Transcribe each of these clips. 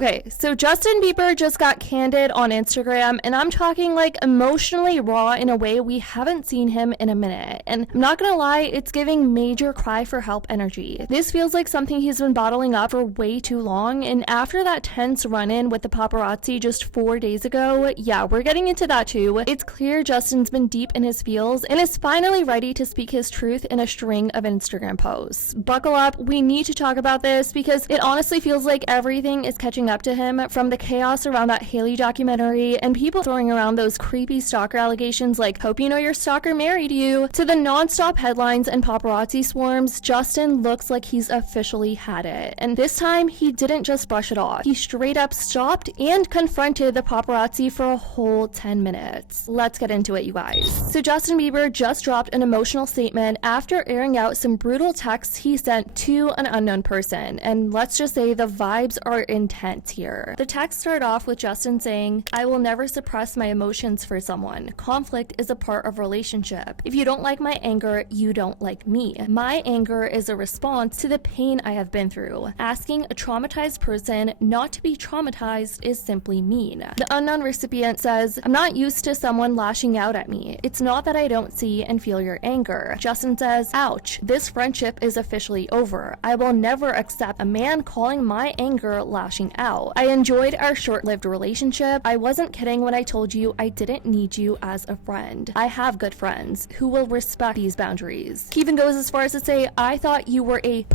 Okay, so Justin Bieber just got candid on Instagram, and I'm talking like emotionally raw in a way we haven't seen him in a minute. And I'm not gonna lie, it's giving major cry for help energy. This feels like something he's been bottling up for way too long, and after that tense run-in with the paparazzi just 4 days ago, yeah, we're getting into that too. It's clear Justin's been deep in his feels and is finally ready to speak his truth in a string of Instagram posts. Buckle up, we need to talk about this because it honestly feels like everything is catching up to him, from the chaos around that Haley documentary and people throwing around those creepy stalker allegations like "hope you know your stalker married you," to the non-stop headlines and paparazzi swarms. Justin looks like he's officially had it, and this time he didn't just brush it off. He straight up stopped and confronted the paparazzi for a whole 10 minutes. Let's get into it, you guys. So Justin Bieber just dropped an emotional statement after airing out some brutal texts he sent to an unknown person, and let's just say the vibes are intense here. The text started off with Justin saying, "I will never suppress my emotions for someone. Conflict is a part of relationship. If you don't like my anger, you don't like me. My anger is a response to the pain I have been through. Asking a traumatized person not to be traumatized is simply mean." The unknown recipient says, "I'm not used to someone lashing out at me. It's not that I don't see and feel your anger." Justin says, "Ouch, this friendship is officially over. I will never accept a man calling my anger lashing out. I enjoyed our short-lived relationship. I wasn't kidding when I told you I didn't need you as a friend. I have good friends who will respect these boundaries." He even goes as far as to say, "I thought you were a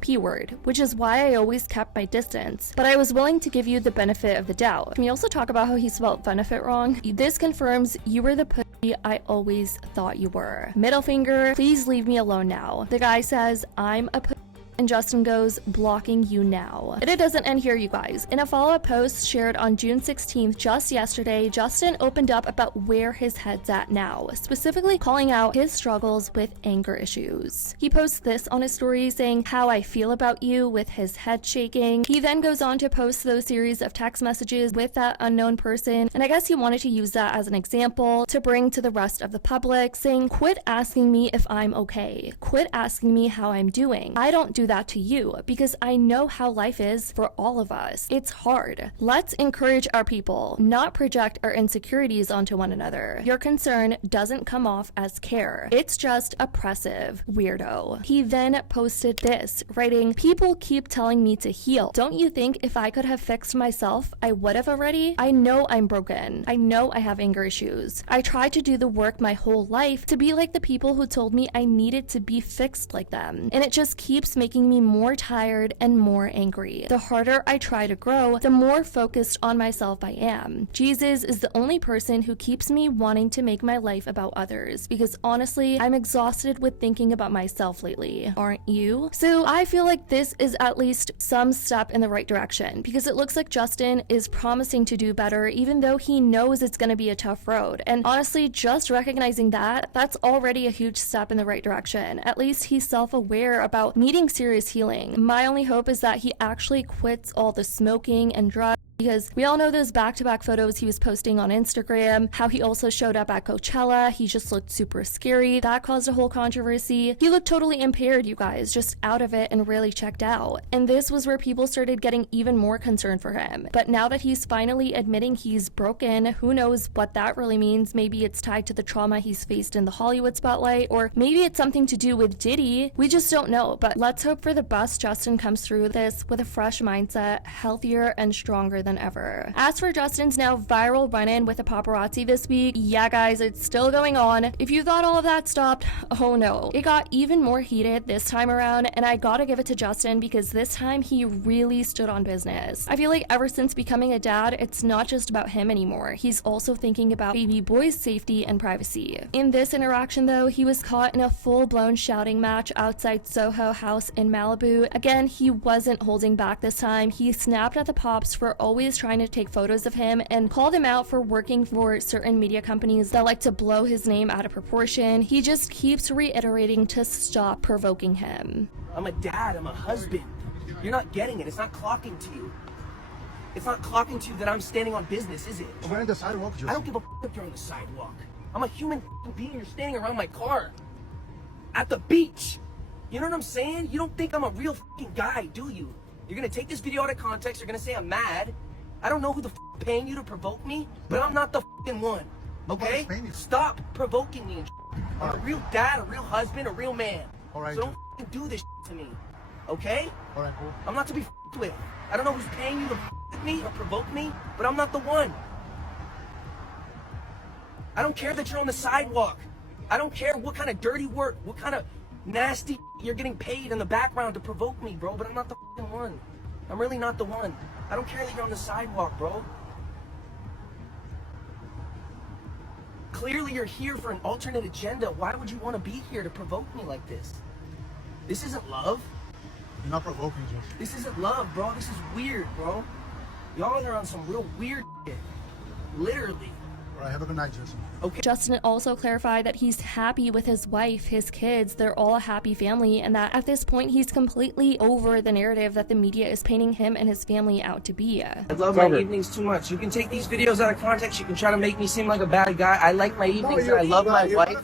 P-word, which is why I always kept my distance, but I was willing to give you the benefit of the doubt." Can we also talk about how he spelled benefit wrong? "This confirms you were the pussy I always thought you were. Middle finger, please leave me alone now." The guy says, "I'm a pussy," and Justin goes, "blocking you now." And it doesn't end here, you guys. In a follow-up post shared on June 16th, just yesterday, Justin opened up about where his head's at now, specifically calling out his struggles with anger issues. He posts this on his story saying, "How I feel about you," with his head shaking. He then goes on to post those series of text messages with that unknown person, and I guess he wanted to use that as an example to bring to the rest of the public, saying, "Quit asking me if I'm okay. Quit asking me how I'm doing. I don't do that to you because I know how life is for all of us. It's hard. Let's encourage our people, not project our insecurities onto one another. Your concern doesn't come off as care. It's just oppressive, weirdo." He then posted this, writing, "People keep telling me to heal. Don't you think if I could have fixed myself, I would have already? I know I'm broken. I know I have anger issues. I tried to do the work my whole life to be like the people who told me I needed to be fixed like them. And it just keeps making me more tired and more angry. The harder I try to grow, the more focused on myself I am. Jesus is the only person who keeps me wanting to make my life about others, because honestly, I'm exhausted with thinking about myself lately. Aren't you?" So I feel like this is at least some step in the right direction, because it looks like Justin is promising to do better, even though he knows it's going to be a tough road. And honestly, just recognizing that, that's already a huge step in the right direction. At least he's self-aware about needing serious healing. My only hope is that he actually quits all the smoking and drugs, because we all know those back-to-back photos he was posting on Instagram, how he also showed up at Coachella. He just looked super scary. That caused a whole controversy. He looked totally impaired, you guys, just out of it and really checked out. And this was where people started getting even more concerned for him. But now that he's finally admitting he's broken, who knows what that really means? Maybe it's tied to the trauma he's faced in the Hollywood spotlight, or maybe it's something to do with Diddy. We just don't know, but let's hope for the best Justin comes through this with a fresh mindset, healthier and stronger than ever. As for Justin's now viral run-in with the paparazzi this week, yeah guys, it's still going on. If you thought all of that stopped, oh no. It got even more heated this time around, and I gotta give it to Justin because this time he really stood on business. I feel like ever since becoming a dad, it's not just about him anymore. He's also thinking about baby boy's safety and privacy. In this interaction though, he was caught in a full-blown shouting match outside Soho House in Malibu. Again, he wasn't holding back this time. He snapped at the pops for always trying to take photos of him and called him out for working for certain media companies that like to blow his name out of proportion. He just keeps reiterating to stop provoking him. "I'm a dad, I'm a husband. You're not getting it, it's not clocking to you. It's not clocking to you that I'm standing on business, is it? We're on the sidewalk, Joe. I don't give a if you're on the sidewalk. I'm a human being, you're standing around my car. At the beach. You know what I'm saying? You don't think I'm a real guy, do you? You're gonna take this video out of context. You're gonna say I'm mad. I don't know who the f paying you to provoke me, but I'm not the f***ing one. Okay? Stop provoking me and I'm a real dad, a real husband, a real man. Alright. So don't f***ing do this to me. Okay? Alright, cool. I'm not to be f***ed with. I don't know who's paying you to f*** with me or provoke me, but I'm not the one. I don't care that you're on the sidewalk. I don't care what kind of dirty work, what kind of nasty you're getting paid in the background to provoke me, bro, but I'm not the f***ing one. I'm really not the one. I don't care that you're on the sidewalk, bro. Clearly you're here for an alternate agenda. Why would you want to be here to provoke me like this? This isn't love. You're not provoking, Josh. This isn't love, bro. This is weird, bro. Y'all are on some real weird shit. Literally. Alright, have a good night, Justin. Okay. Justin also clarified that he's happy with his wife, his kids, they're all a happy family, and that at this point he's completely over the narrative that the media is painting him and his family out to be. I love my evenings too much. You can take these videos out of context. You can try to make me seem like a bad guy. I like my evenings. I love my wife.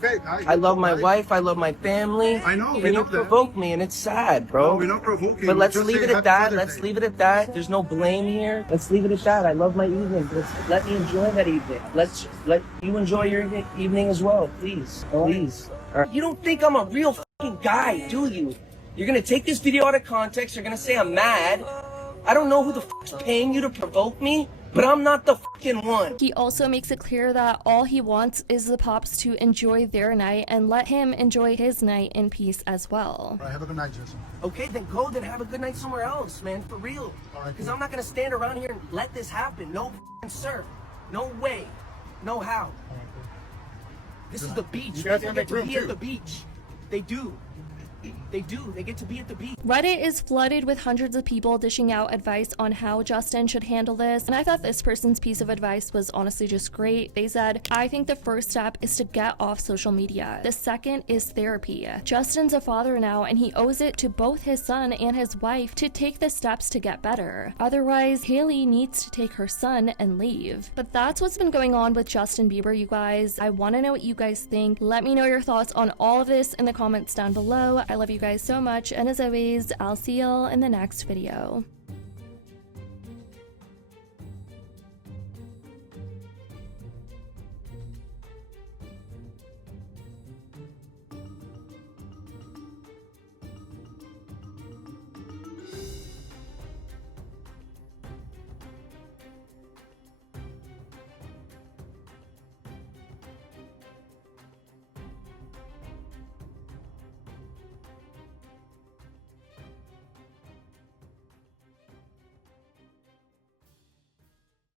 I love my wife. I love my family. I know. And you provoke me, and it's sad, bro. No, we're not provoking. But let's leave it at that. Let's leave it at that. There's no blame here. Let's leave it at that. I love my evenings. Let me enjoy that evening. Let you enjoy your evening as well, please. Please. You don't think I'm a real fucking guy, do you? You're gonna take this video out of context. You're gonna say I'm mad. I don't know who the fuck's paying you to provoke me, but I'm not the fucking one. He also makes it clear that all he wants is the Pops to enjoy their night and let him enjoy his night in peace as well. Alright, have a good night, Justin. Okay, then go. Then have a good night somewhere else, man. For real. Because I'm not gonna stand around here and let this happen. No fucking sir. No way. No how. This is the beach. You guys People have get to room be too. at the beach. They do. They do. They get to be at the beach. Reddit is flooded with hundreds of people dishing out advice on how Justin should handle this, and I thought this person's piece of advice was honestly just great. They said, I think the first step is to get off social media. The second is therapy. Justin's a father now, and he owes it to both his son and his wife to take the steps to get better. Otherwise, Haley needs to take her son and leave. But that's what's been going on with Justin Bieber, you guys. I want to know what you guys think. Let me know your thoughts on all of this in the comments down below. I love you guys so much, and as always, I'll see y'all in the next video.